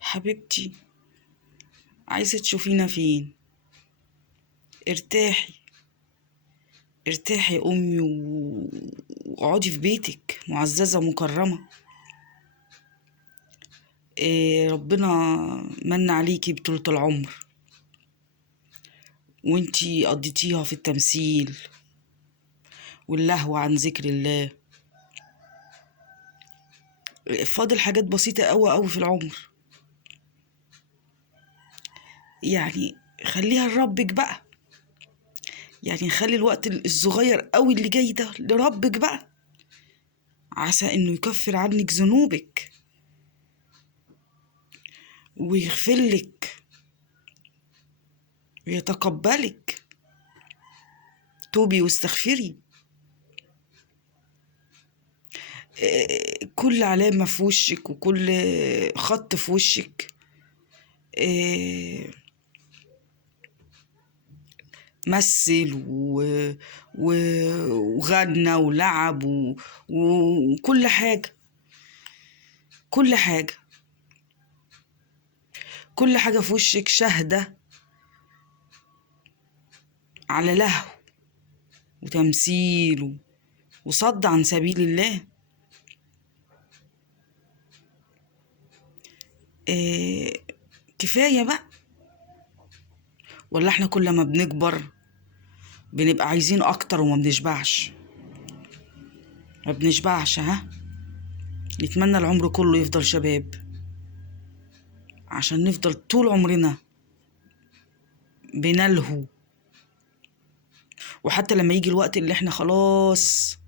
حبيبتي، عايزة تشوفينا فين؟ ارتاحي ارتاحي يا أمي واقعدي في بيتك معززة مكرمة. ربنا من عليكي بطولة العمر وانتي قضيتيها في التمثيل واللهو عن ذكر الله. فاضل حاجات بسيطة أوي في العمر، يعني خليها لربك بقى، يعني خلي الوقت الصغير أوي اللي جاي ده لربك بقى، عسى إنه يكفر عنك ذنوبك ويغفرلك ويتقبلك. توبي واستغفري. كل علامة في وشك وكل خط في وشك مثل وغنى ولعب وكل حاجة، كل حاجة كل حاجة في وشك شاهدة على لهو وتمثيل وصد عن سبيل الله. كفاية بقى، ولا احنا كل ما بنكبر بنبقى عايزين اكتر وما بنشبعش؟ ما بنشبعش. ها، نتمنى العمر كله يفضل شباب عشان نفضل طول عمرنا بنلهو، وحتى لما يجي الوقت اللي احنا خلاص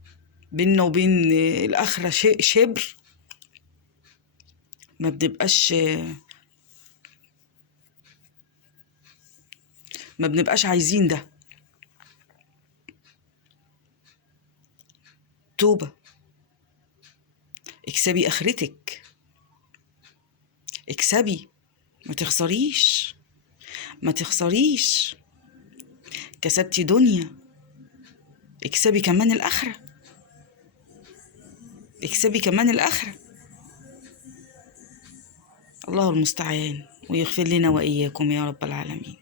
بينا وبين الآخرة شبر، ما بنبقاش عايزين ده. توبة، اكسبي آخرتك، اكسبي، ما تخسريش ما تخسريش. كسبتي دنيا، اكسبي كمان الآخرة، اكسبي كمان الآخرة. الله المستعان ويغفر لنا وإياكم يا رب العالمين.